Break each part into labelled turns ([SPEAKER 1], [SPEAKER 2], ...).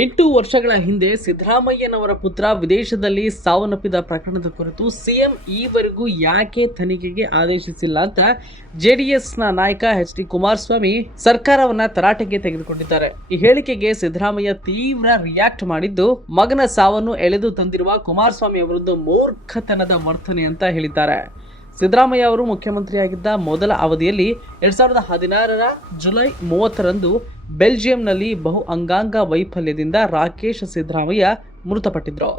[SPEAKER 1] ಎಂಟು ವರ್ಷಗಳ ಹಿಂದೆ ಸಿದ್ದರಾಮಯ್ಯನವರ ಪುತ್ರ ವಿದೇಶದಲ್ಲಿ ಸಾವನ್ನಪ್ಪಿದ ಪ್ರಕರಣದ ಕುರಿತು ಸಿಎಂ ಈವರೆಗೂ ಯಾಕೆ ತನಿಖೆಗೆ ಆದೇಶಿಸಿಲ್ಲ ಅಂತ ಜೆಡಿಎಸ್ನ ನಾಯಕ ಎಚ್ ಡಿ ಕುಮಾರಸ್ವಾಮಿ ಸರ್ಕಾರವನ್ನ ತರಾಟೆಗೆ ತೆಗೆದುಕೊಂಡಿದ್ದಾರೆ. ಈ ಹೇಳಿಕೆಗೆ ಸಿದ್ದರಾಮಯ್ಯ ತೀವ್ರ ರಿಯಾಕ್ಟ್ ಮಾಡಿದ್ದು, ಮಗನ ಸಾವನ್ನು ಎಳೆದು ತಂದಿರುವ ಕುಮಾರಸ್ವಾಮಿ ಅವರದ್ದು ಮೂರ್ಖತನದ ವರ್ತನೆ ಅಂತ ಹೇಳಿದ್ದಾರೆ. ಸಿದ್ದರಾಮಯ್ಯ ಅವರು ಮುಖ್ಯಮಂತ್ರಿಯಾಗಿದ್ದ ಮೊದಲ ಅವಧಿಯಲ್ಲಿ ಎರಡ್ ಸಾವಿರದ ಹದಿನಾರರ ಜುಲೈ ಮೂವತ್ತರಂದು ಬೆಲ್ಜಿಯಂನಲ್ಲಿ ಬಹು ಅಂಗಾಂಗ ವೈಫಲ್ಯದಿಂದ ರಾಕೇಶ್ ಸಿದ್ದರಾಮಯ್ಯ ಮೃತಪಟ್ಟಿದ್ದರು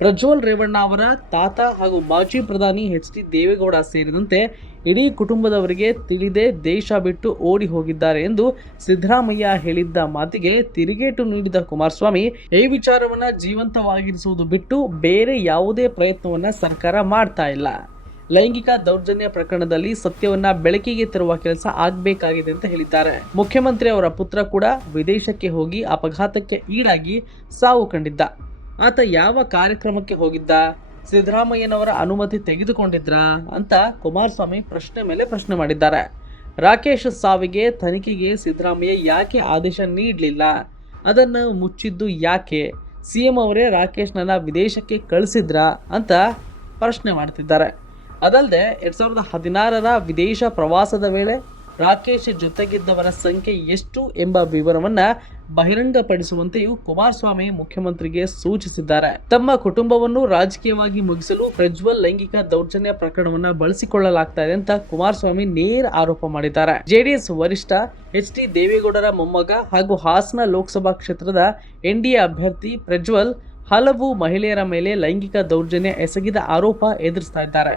[SPEAKER 1] ಪ್ರಜ್ವಲ್ ರೇವಣ್ಣ ಅವರ ತಾತ ಹಾಗೂ ಮಾಜಿ ಪ್ರಧಾನಿ ಎಚ್ ಡಿ ದೇವೇಗೌಡ ಸೇರಿದಂತೆ ಇಡೀ ಕುಟುಂಬದವರಿಗೆ ತಿಳಿದೇ ದೇಶ ಬಿಟ್ಟು ಓಡಿ ಹೋಗಿದ್ದಾರೆ ಎಂದು ಸಿದ್ದರಾಮಯ್ಯ ಹೇಳಿದ್ದ ಮಾತಿಗೆ ತಿರುಗೇಟು ನೀಡಿದ ಕುಮಾರಸ್ವಾಮಿ, ಈ ವಿಚಾರವನ್ನು ಜೀವಂತವಾಗಿರಿಸುವುದು ಬಿಟ್ಟು ಬೇರೆ ಯಾವುದೇ ಪ್ರಯತ್ನವನ್ನು ಸರ್ಕಾರ ಮಾಡ್ತಾ ಇಲ್ಲ. ಲೈಂಗಿಕ ದೌರ್ಜನ್ಯ ಪ್ರಕರಣದಲ್ಲಿ ಸತ್ಯವನ್ನ ಬೆಳಕಿಗೆ ತರುವ ಕೆಲಸ ಆಗಬೇಕಾಗಿದೆ ಅಂತ ಹೇಳಿದ್ದಾರೆ. ಮುಖ್ಯಮಂತ್ರಿ ಅವರ ಪುತ್ರ ಕೂಡ ವಿದೇಶಕ್ಕೆ ಹೋಗಿ ಅಪಘಾತಕ್ಕೆ ಈಡಾಗಿ ಸಾವು ಕಂಡಿದ್ದ. ಆತ ಯಾವ ಕಾರ್ಯಕ್ರಮಕ್ಕೆ ಹೋಗಿದ್ದ? ಸಿದ್ದರಾಮಯ್ಯನವರ ಅನುಮತಿ ತೆಗೆದುಕೊಂಡಿದ್ರಾ? ಅಂತ ಕುಮಾರಸ್ವಾಮಿ ಪ್ರಶ್ನೆ ಮೇಲೆ ಪ್ರಶ್ನೆ ಮಾಡಿದ್ದಾರೆ. ರಾಕೇಶ್ ಸಾವಿಗೆ ತನಿಖೆಗೆ ಸಿದ್ದರಾಮಯ್ಯ ಯಾಕೆ ಆದೇಶ ನೀಡಲಿಲ್ಲ? ಅದನ್ನು ಮುಚ್ಚಿದ್ದು ಯಾಕೆ? ಸಿಎಂ ಅವರೇ ರಾಕೇಶ್ನನ್ನ ವಿದೇಶಕ್ಕೆ ಕಳಿಸಿದ್ರಾ? ಅಂತ ಪ್ರಶ್ನೆ ಮಾಡ್ತಿದ್ದಾರೆ. ಅದಲ್ಲದೆ ಎರಡ್ ಸಾವಿರದ ಹದಿನಾರರ ವಿದೇಶ ಪ್ರವಾಸದ ವೇಳೆ ರಾಕೇಶ್ ಜೊತೆಗಿದ್ದವರ ಸಂಖ್ಯೆ ಎಷ್ಟು ಎಂಬ ವಿವರವನ್ನ ಬಹಿರಂಗಪಡಿಸುವಂತೆಯೂ ಕುಮಾರಸ್ವಾಮಿ ಮುಖ್ಯಮಂತ್ರಿಗೆ ಸೂಚಿಸಿದ್ದಾರೆ. ತಮ್ಮ ಕುಟುಂಬವನ್ನು ರಾಜಕೀಯವಾಗಿ ಮುಗಿಸಲು ಪ್ರಜ್ವಲ್ ಲೈಂಗಿಕ ದೌರ್ಜನ್ಯ ಪ್ರಕರಣವನ್ನ ಬಳಸಿಕೊಳ್ಳಲಾಗ್ತಾ ಇದೆ ಅಂತ ಕುಮಾರಸ್ವಾಮಿ ನೇರ ಆರೋಪ ಮಾಡಿದ್ದಾರೆ. ಜೆಡಿಎಸ್ ವರಿಷ್ಠ ಎಚ್ ಡಿ ದೇವೇಗೌಡರ ಮೊಮ್ಮಗ ಹಾಗೂ ಹಾಸನ ಲೋಕಸಭಾ ಕ್ಷೇತ್ರದ ಎನ್ಡಿಎ ಅಭ್ಯರ್ಥಿ ಪ್ರಜ್ವಲ್ ಹಲವು ಮಹಿಳೆಯರ ಮೇಲೆ ಲೈಂಗಿಕ ದೌರ್ಜನ್ಯ ಎಸಗಿದ ಆರೋಪ ಎದುರಿಸ್ತಾ ಇದ್ದಾರೆ.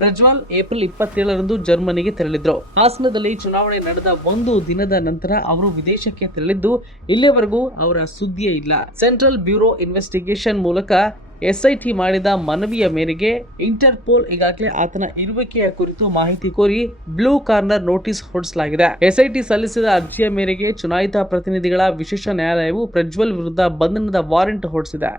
[SPEAKER 1] ಪ್ರಜ್ವಲ್ ಏಪ್ರಿಲ್ ಇಪ್ಪತ್ತೇಳರಂದು ಜರ್ಮನಿಗೆ ತೆರಳಿದ್ರು. ಹಾಸನದಲ್ಲಿ ಚುನಾವಣೆ ನಡೆದ ಒಂದು ದಿನದ ನಂತರ ಅವರು ವಿದೇಶಕ್ಕೆ ತೆರಳಿದ್ದು, ಇಲ್ಲಿಯವರೆಗೂ ಅವರ ಸುದ್ದಿಯೇ ಇಲ್ಲ. ಸೆಂಟ್ರಲ್ ಬ್ಯೂರೋ ಇನ್ವೆಸ್ಟಿಗೇಷನ್ ಮೂಲಕ ಎಸ್ಐಟಿ ಮಾಡಿದ ಮನವಿಯ ಮೇರೆಗೆ ಇಂಟರ್ಪೋಲ್ ಈಗಾಗಲೇ ಆತನ ಇರುವಿಕೆಯ ಕುರಿತು ಮಾಹಿತಿ ಕೋರಿ ಬ್ಲೂ ಕಾರ್ನರ್ ನೋಟಿಸ್ ಹೊರಡಿಸಲಾಗಿದೆ. ಎಸ್ಐಟಿ ಸಲ್ಲಿಸಿದ ಅರ್ಜಿಯ ಮೇರೆಗೆ ಚುನಾಯಿತ ಪ್ರತಿನಿಧಿಗಳ ವಿಶೇಷ ನ್ಯಾಯಾಲಯವು ಪ್ರಜ್ವಲ್ ವಿರುದ್ಧ ಬಂಧನದ ವಾರೆಂಟ್ ಹೊರಡಿಸಿದೆ.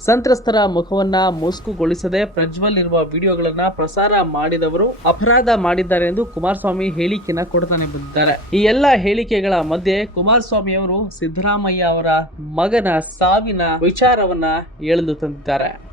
[SPEAKER 1] ಸಂತ್ರಸ್ತರ ಮುಖವನ್ನ ಮುಸುಕುಗೊಳಿಸದೆ ಪ್ರಜ್ವಲ್ ಇರುವ ವಿಡಿಯೋಗಳನ್ನ ಪ್ರಸಾರ ಮಾಡಿದವರು ಅಪರಾಧ ಮಾಡಿದ್ದಾರೆ ಎಂದು ಕುಮಾರಸ್ವಾಮಿ ಹೇಳಿಕೆನ ಕೊಡ್ತಾನೆ ಬಂದಿದ್ದಾರೆ. ಈ ಎಲ್ಲ ಹೇಳಿಕೆಗಳ ಮಧ್ಯೆ ಕುಮಾರಸ್ವಾಮಿ ಅವರು ಸಿದ್ದರಾಮಯ್ಯ ಅವರ ಮಗನ ಸಾವಿನ ವಿಚಾರವನ್ನ ಎಳೆದು ತಂದಿದ್ದಾರೆ.